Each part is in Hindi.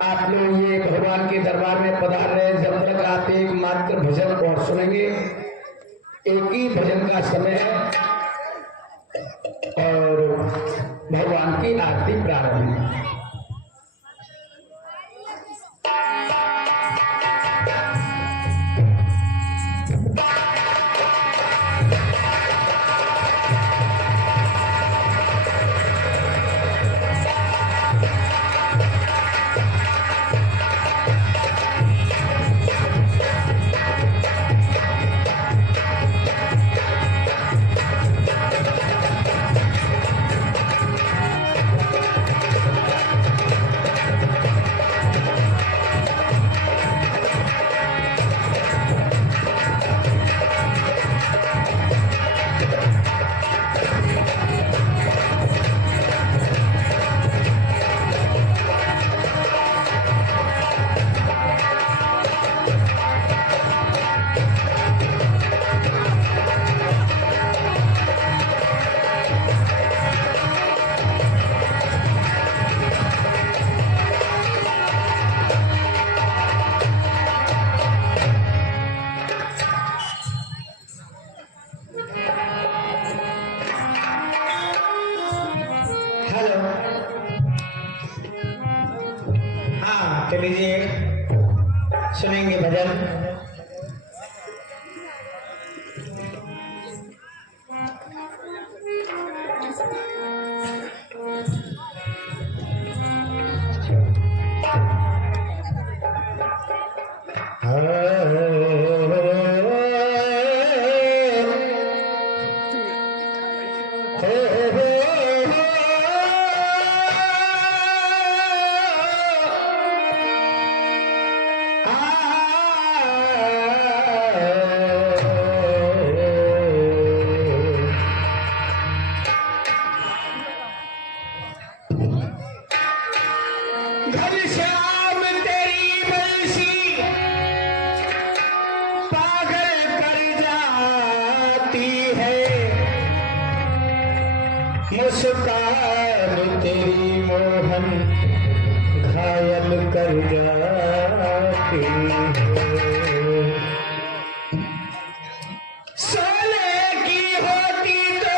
आप लोग ये भगवान के दरबार में पधार रहे हैं। जब तक आप एक मात्र भजन और सुनेंगे, एक ही भजन का समय है और भगवान की आरती प्रारंभ है। लीजिए, सुनेंगे भजन। मुस्कान तेरी मोहन घायल कर जाती है। सोने की होती तो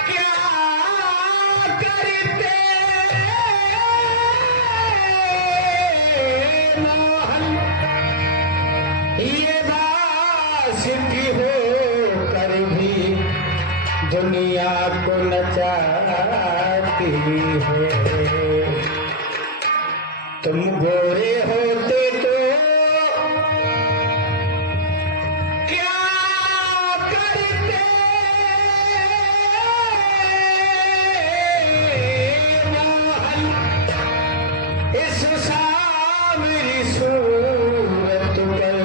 क्या करते मोहन, ये दास की हो कर भी दुनिया को नचाती है। तुम गोरे होते तो क्या करते मोहन, इस सामरी सूरत पर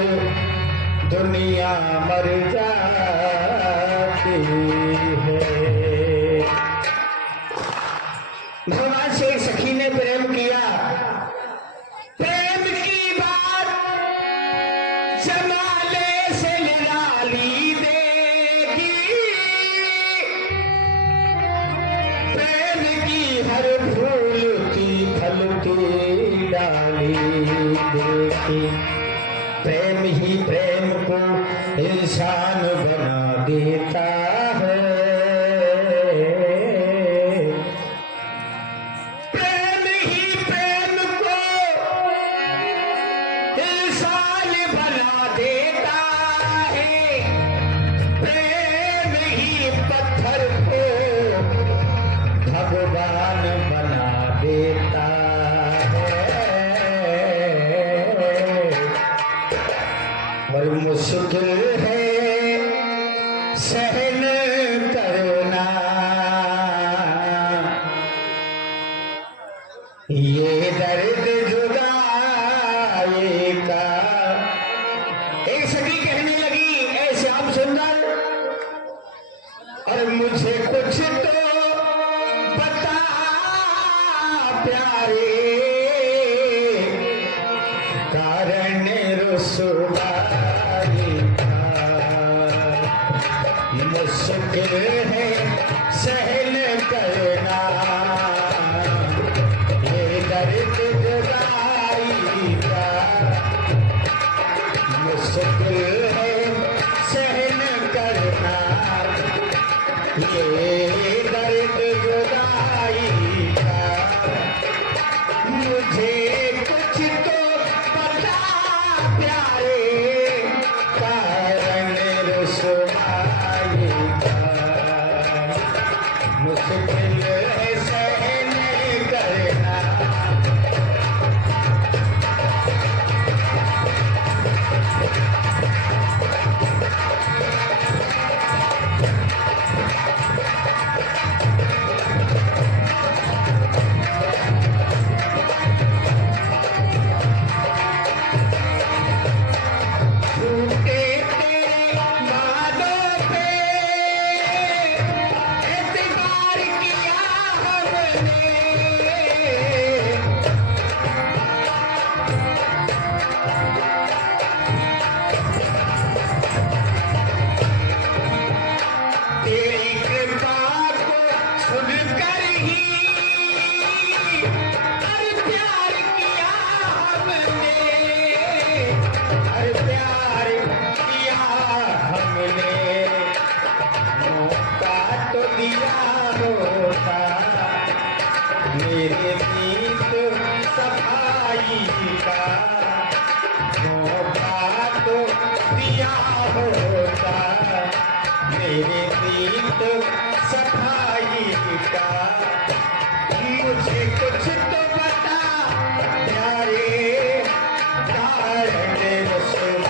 दुनिया मर जाती है। भगवान से एक सखी ने प्रेम किया। प्रेम की बात जमाले से निराली देगी, प्रेम की हर फूलती फलती डाली देगी। प्रेम ही प्रेम को इंसान बना देता है। प्रेम ही प्रेम को इंसान बना देता है। प्रेम ही पत्थर को भगवान बना देता है। और मुश्किल है सहन करना ये दर्द जुदाई का। एक सखी कहने लगी, ऐ श्याम सुंदर, और मुझे कुछ तो बता प्यारे, कारण रुसवाई का मुश्किल है सहन करना ये मेरे मीत सफाई का मौका तो दिया होता, मेरे मीत सफाई का। मुझे कुछ तो बता प्यारे, कारण रसवाई।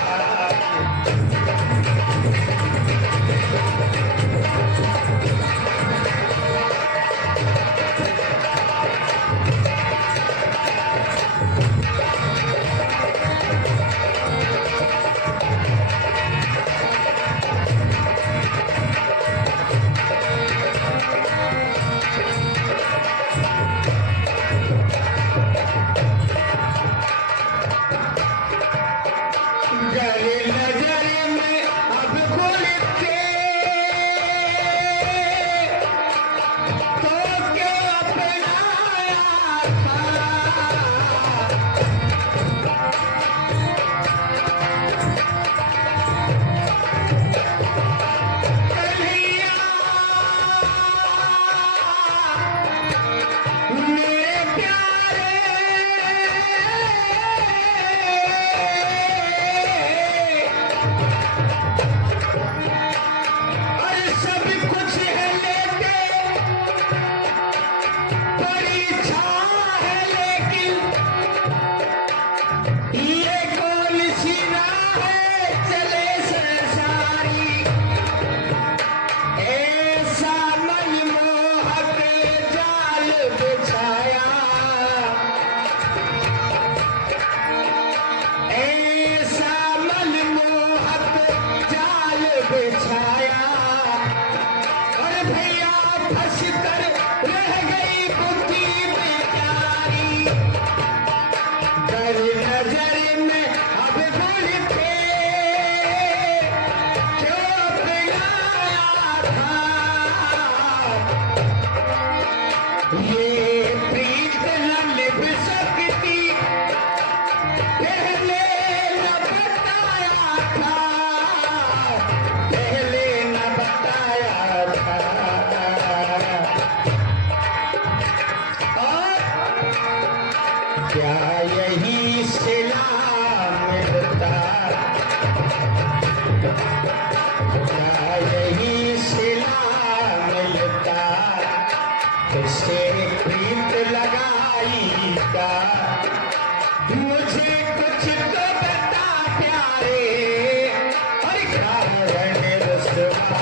क्या यही सिला मिलता, क्या यही सिला मिलता, तुझसे प्रीत लगाई का। मुझे कुछ तो बता प्यारे, और कारण रसवाई।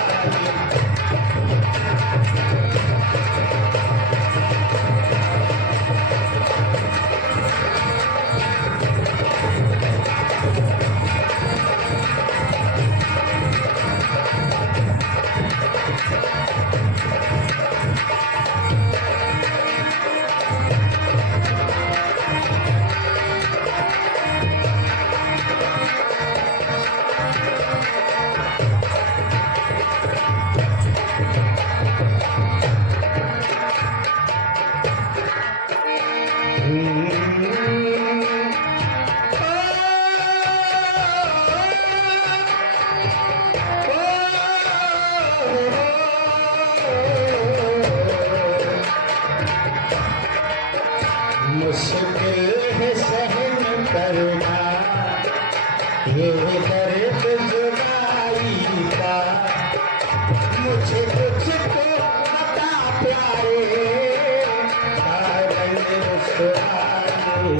मुश्किल है सहन करना ये दर्द जुदाई का। मुझे कुछ तो बता प्यारे, कारण रसवाई।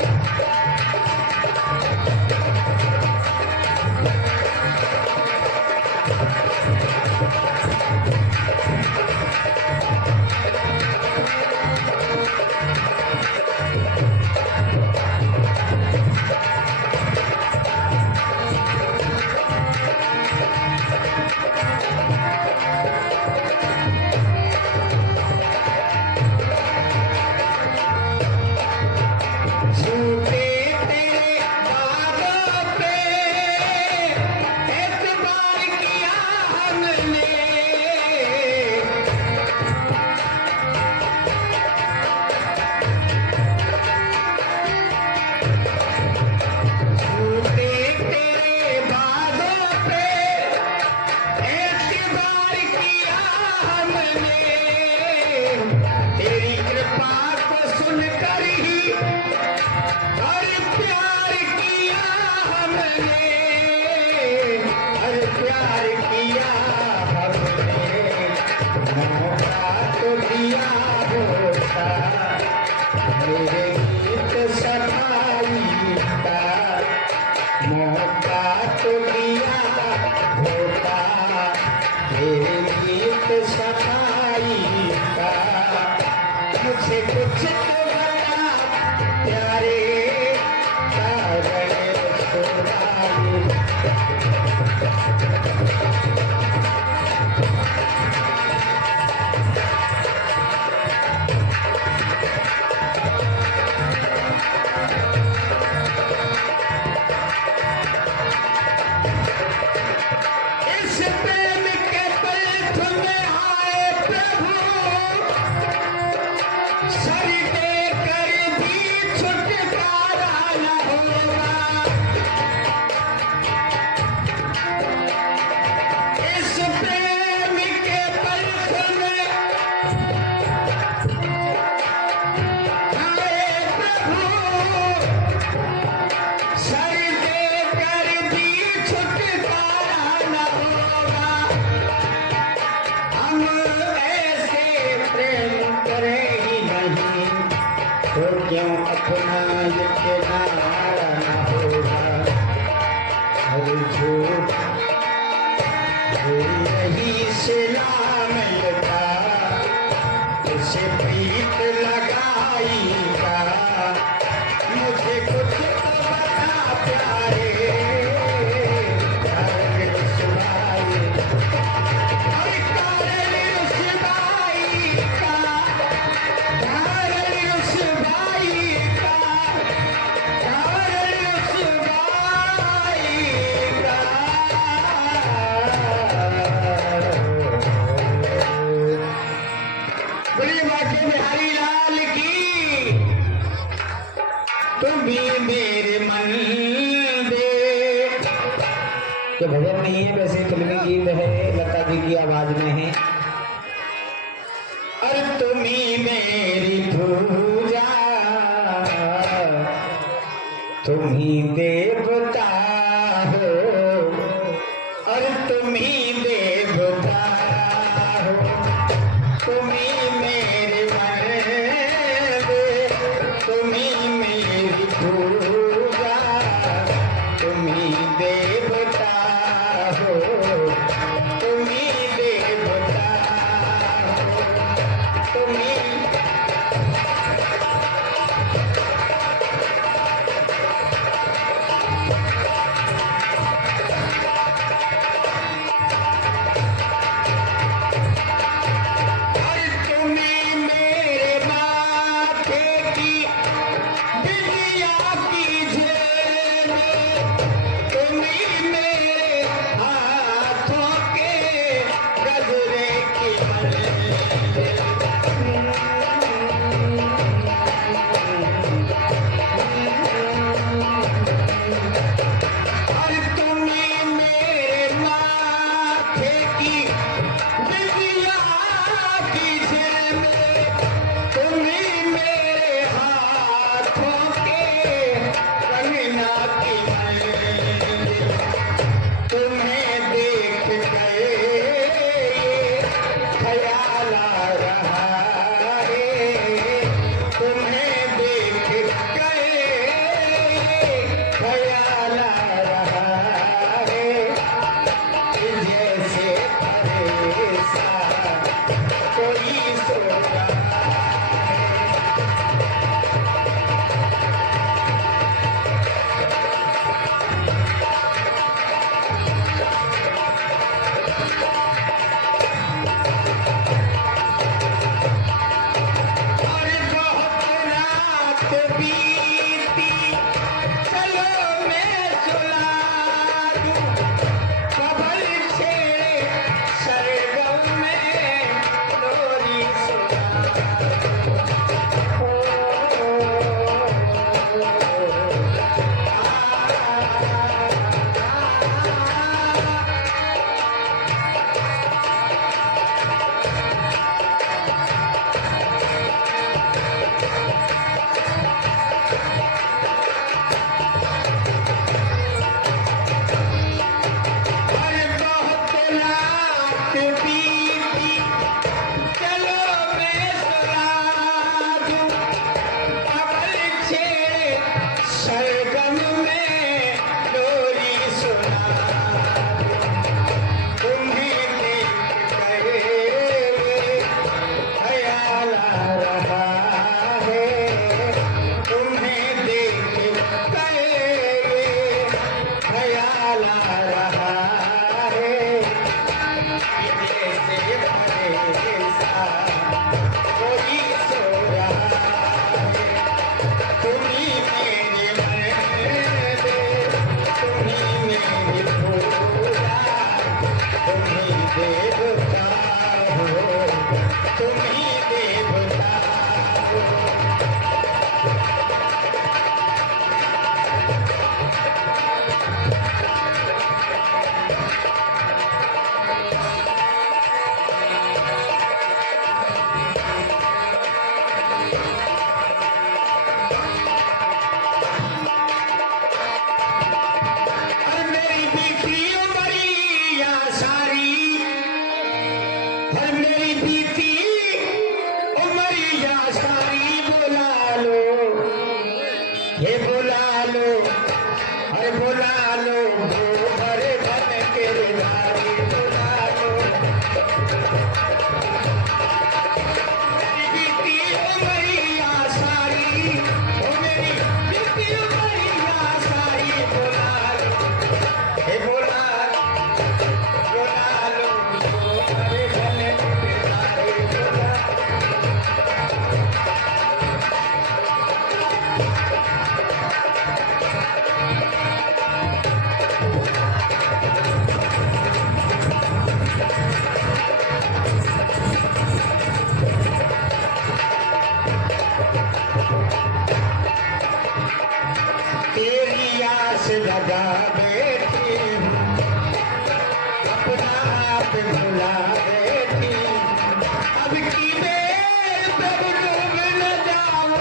तेरे गीत सफाई का मौका तो दिया होता, तेरे गीत सफाई का मुझे कुछ तो बता प्यारे कारण सुनाई। तो क्यों अपना ये किनारा न होगा, हर झूठ यही सिलाम लगा, उसे प्रीत लगाईगा, मुझे कुछ तो बता प्यारे कारण सुनाई। अरे कारण सुनाई का, कारण सुनाई का, कारण सुनाई का। बोलिए बाके बिहारी लाल की। तुम भी मेरे मन दे, तो भजन नहीं है वैसे फिल्मी गीत है, लता जी की आवाज में है। अरे तुम ही मेरी पूजा, तुम ही देवता हो, और तुम ही देवता हो, तुम ही मेरे मन दे, तुम ही मेरी पूजा, तुम ही देवता हो, तुम ही देवता हो, तुम ही। और तुम्हें मेरे माथे की बिंदिया की झेल, तुम्हें मेरे हाथों के गजरे की और तुम्हें मेरे माथे की बिंदिया की झिलम, तुम्हें मेरे हाथों के कंगना की मंजिल, तुम्हें देख के ख्याल आ रहा है, तुम्हें देख के ख्याल आ रहा है, जैसे परेशान कोई सो रहा है। और बहुत रात बीती, चलो मैं सुला दूं, खबर छेड़े सरगम में लोरी सुना लगा बैठी अपना आप भुला बैठी अब की बेर तब डूब न जाऊं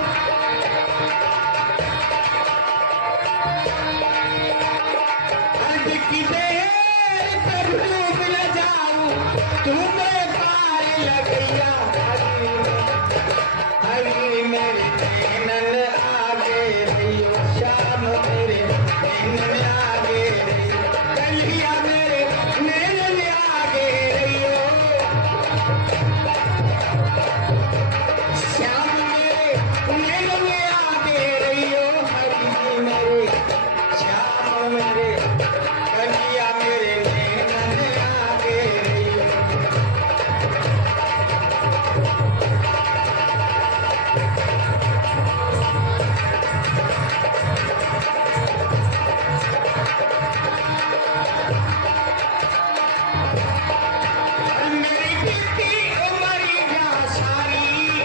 अब की बेर तब डूब न जाऊं तुम्हें पार लगैया हरी मेरे नैनन आगे रहियो शाम मेरे नैनन आगे रहियो कलिया मेरे नैनन आगे रहियो श्याम मेरे नैनन आगे रहियो हरी मेरे श्याम मेरे कलिया मेरे नैनन आगे रहियो मेरी बीती उमरिया सारी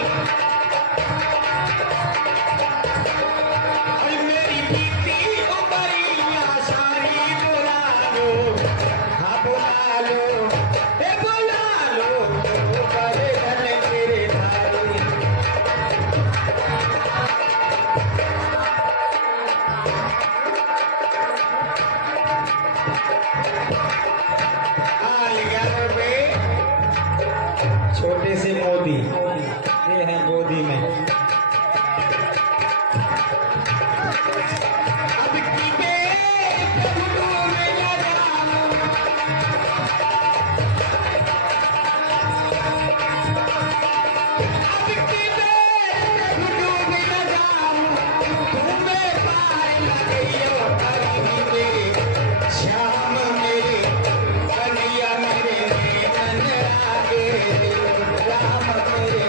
और मेरी बीती उमरिया सारी बुला लो हाँ बुला लो ए बुला लो करे धन तेरे धारी छोटे से मोदी ये है गोदी में अब की बेर तब डूब न जाऊं अब की बेर तब डूब न जाऊं तुम्हें पार लगैयो हरी मेरे श्याम मेरे कन्हैया मेरे नैनन आगे राम मेरे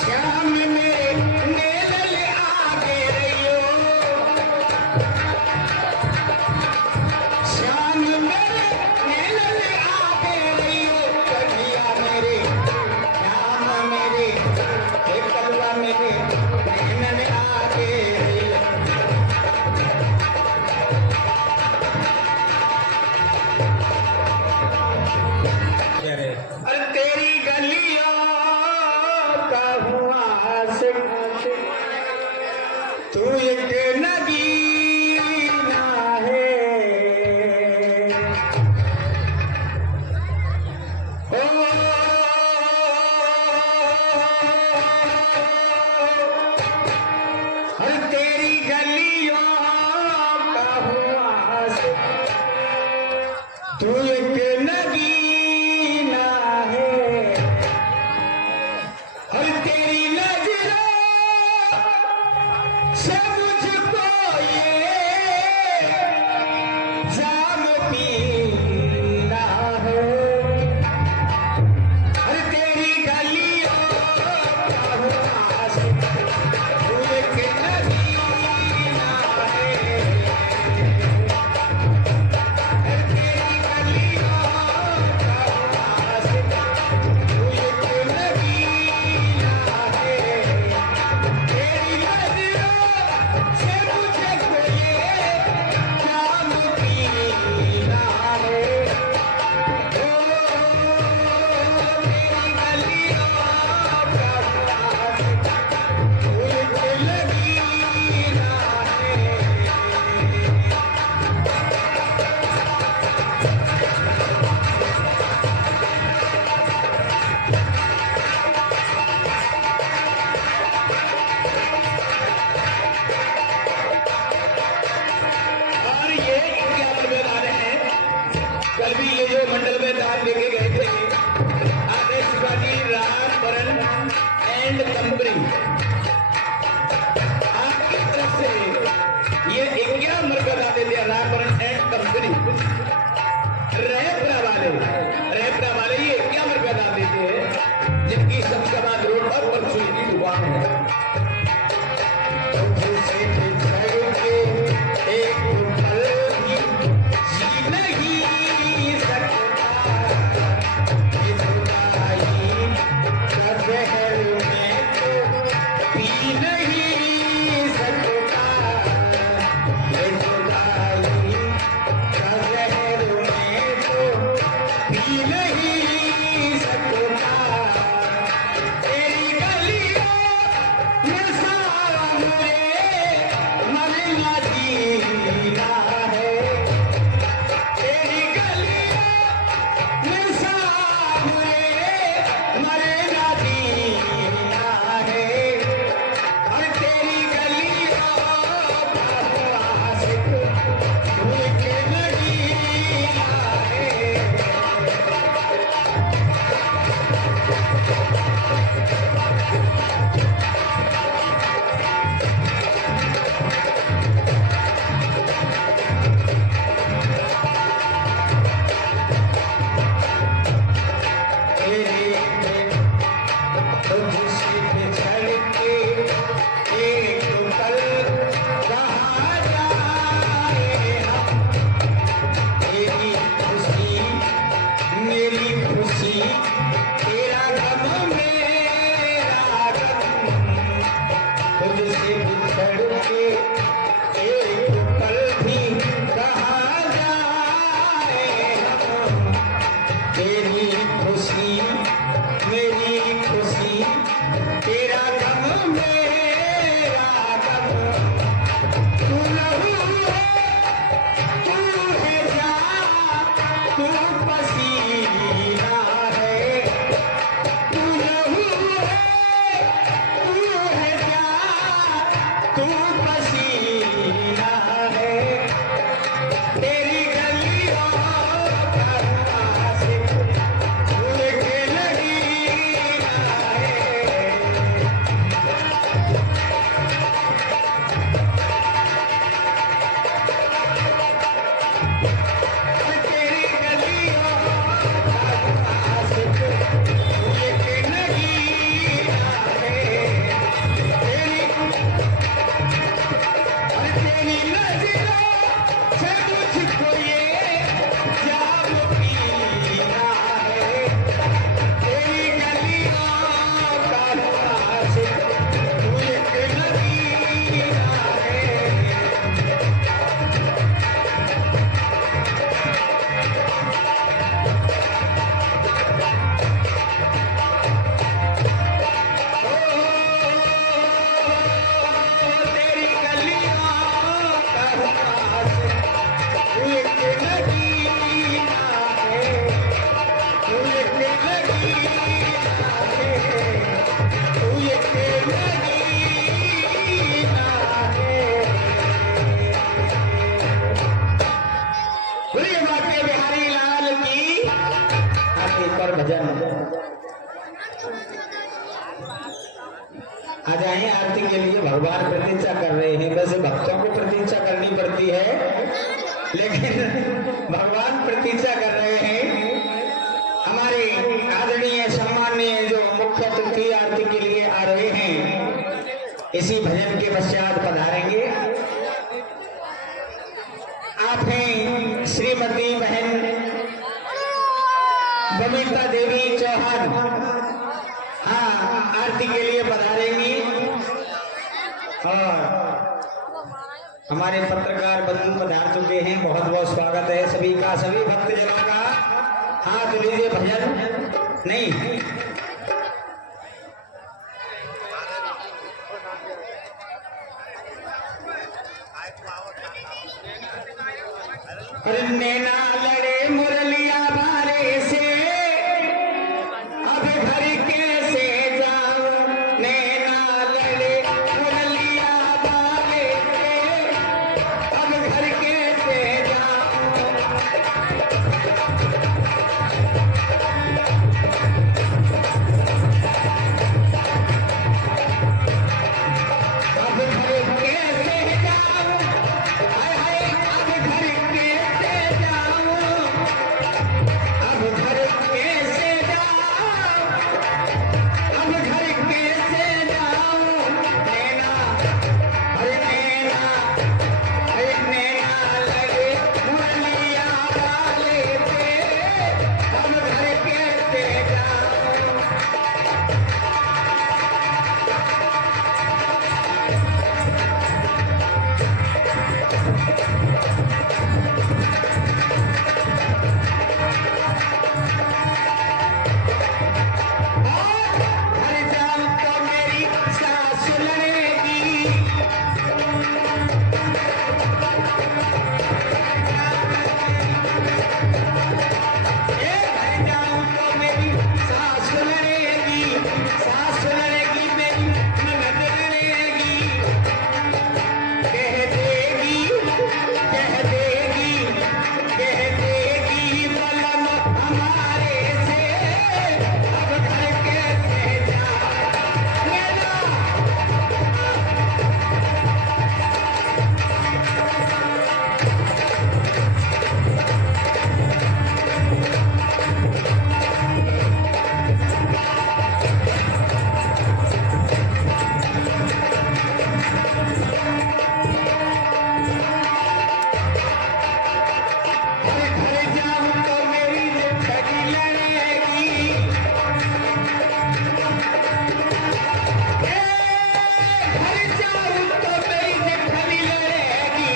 श्याम मेरे नैनन आगे रहियो श्याम मेरे नैनन आगे रहियो कन्हैया मेरे श्याम मेरे हे कलवा मेरे नैनन आगे रहियो अरे तेरी गलियों का हुआ आशिक तू एक नगीना है ओ अरे तेरी गलियों का हुआ आशिक तू एक नगीना है और तेरी नजरों से मुझको ये जाम पीना है। अरे तेरी गलियों का हूँ आशिक, तू एक नगीना है। अरे तेरी गलियों का हूँ आशिक, तू एक नगीना है। तेरी नजरों से मुझे कोई जाम पीना है। ओ तेरी गलियों का आशिक, तू एक नगीना है। और ये क्या मर्दान है। कल भी ये जो मंडल में दान लेके गए थे आदेश शिवाजी रामबरन एंड कंपनी, आपकी तरफ से ये 11 मर्दान देते हैं। रामबरन एंड कंपनी रेपरा वाले ये 11 मर्दान देते हैं, जिनकी शमशाबाद रोड पर परचून की दुकान है। तुझसे बिछड़ के एक पल भी जी नहीं सकता, ये जुदाई का जहर मैं तो पी नहीं सकता, ये जुदाई का जहर मैं तो पी नहीं सकता। तेरी गलियों में सामने मरना जीना है। तेरी गलियों में सामने मरना जीना है। और तेरी गलियों का आशिक तू एक नगीना है। तुझसे बिछड़ के एक पल कहाँ जाए हम। तेरी खुशी मेरी खुशी, तेरा गम मेरा गम। तुझसे बिछड़ के एक पल भी कहाँ जाए हम। तेरी खुशी मेरी खुशी, तेरा गम मेरा गम। तू लहू है तू है जान, तू पसीना है। तू लहू है तू है जान, तू पसीना है। तेरी गलियों का आशिक तू एक नगीना है। तेरी गलियों का आशिक तू एक नगीना है। तेरी नजरों से मुझको ये जाम पीना है। तेरी गलियों का आशिक तू एक नगीना है। तेरी गलियों का आशिक तू एक नगीना है। तू एक नगीना है। तू एक नगीना है। बोलिए बाके बिहारी लाल की। आप एक बार भजन आ जाए आरती के लिए। भगवान प्रतीक्षा कर रहे हैं। वैसे भक्तों को प्रतीक्षा करनी पड़ती है, लेकिन भगवान बाद पधारेंगे। आप हैं श्रीमती बहन बबीता देवी चौहान। हाँ, आरती के लिए पधारेंगी। और हमारे पत्रकार बंधु पधार चुके हैं। बहुत बहुत स्वागत है सभी का, सभी भक्तजनों का। हाथ लीजिए, भजन नहीं। नैना लड़े मुरलिया भारे से, अब घर कैसे जाऊं। नैना लड़े मुरलिया भारे से, अब घर कैसे जाऊं। अब घर कैसे जाऊं, हाय हाय, अब घर कैसे जाऊं। अब घर कैसे जाऊं, अब घर कैसे जाऊं। नैना, अरे नैना, अरे नैना लगे मुरलिया वाले पे, अब घर कैसे जाऊं। घर जाऊं तो मेरी सास लड़ेगी। घर जाऊं तो मेरी सास लड़ेगी, सास लड़ेगी, मेरी ननद लड़ेगी। कह देगी, कह देगी, कह देगी बलम हमारे से, अब घर कैसे जाऊं। नैना, अरे घर जाऊं तो मेरी जिंदगी लड़ेगी। घर जाऊं तो मेरी जिंदगी लड़ेगी।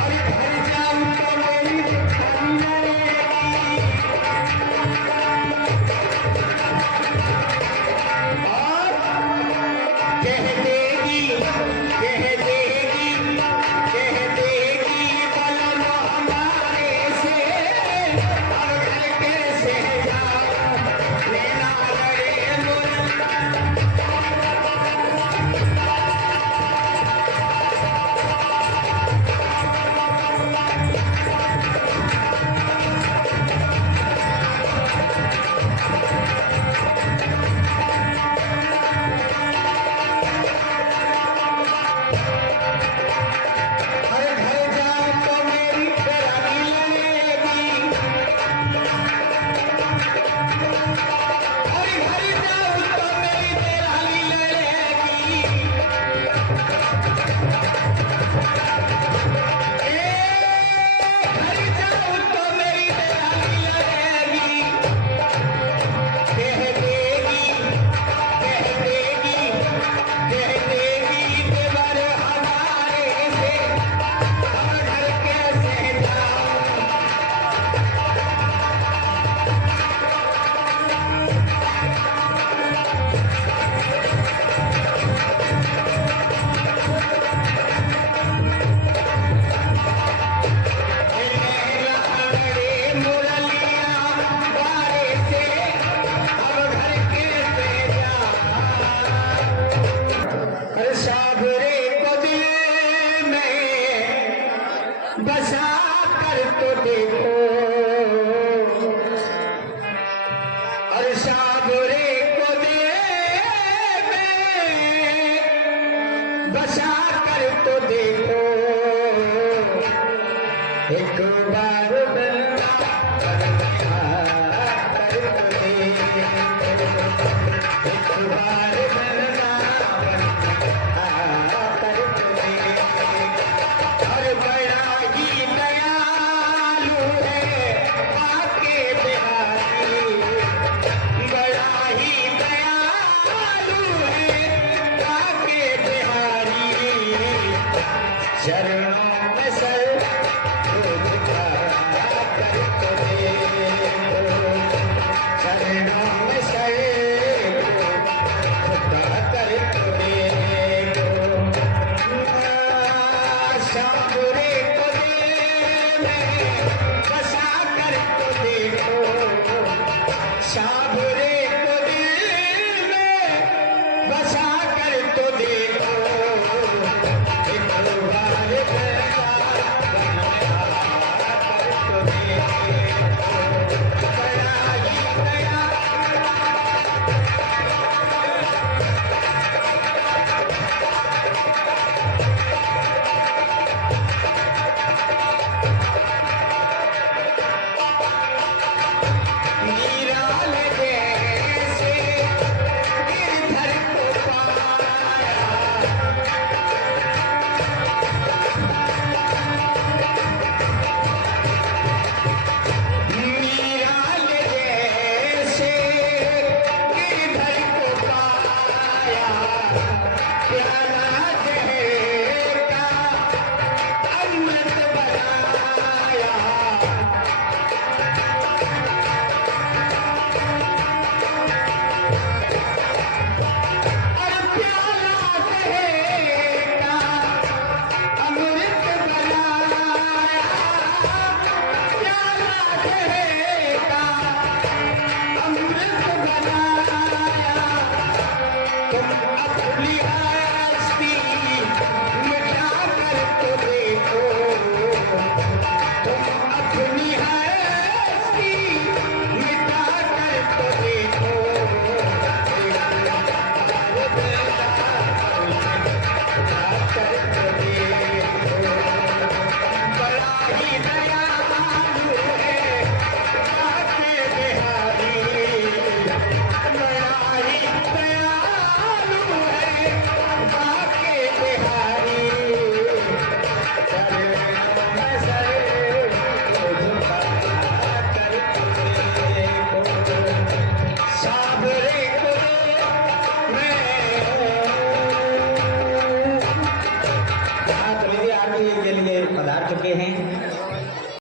अरे घर जाऊं तो मेरी जिंदगी लड़ेगी। और कह देगी, कह देगी, कह देगी बलम हमारे से, अब घर कैसे जाऊं। नैना लड़े मुरलिया। अरे घर जाऊं तो मेरी रानी लड़ेगी। अरे घर जाऊं तो मेरी रानी लड़ेगी। घर जाऊं तो मेरी रानी लड़ेगी। कह देगी, कह देगी, कह देगी देवर हमारे से, अब घर कैसे जाऊं। नैना लड़े मुरलिया वाले से, अब घर कैसे जाऊं। अरे साबरे को दिल में बसा कर तो देखो। अरे साबरे को दिल में बसा कर तो देखो। एक बार मिलना कर तो देखो। एक बार वृंदावन आकर तुम्हें, और बड़ा ही दयालु है आके बिहारी, बड़ा ही दयालु है आके बिहारी, शरण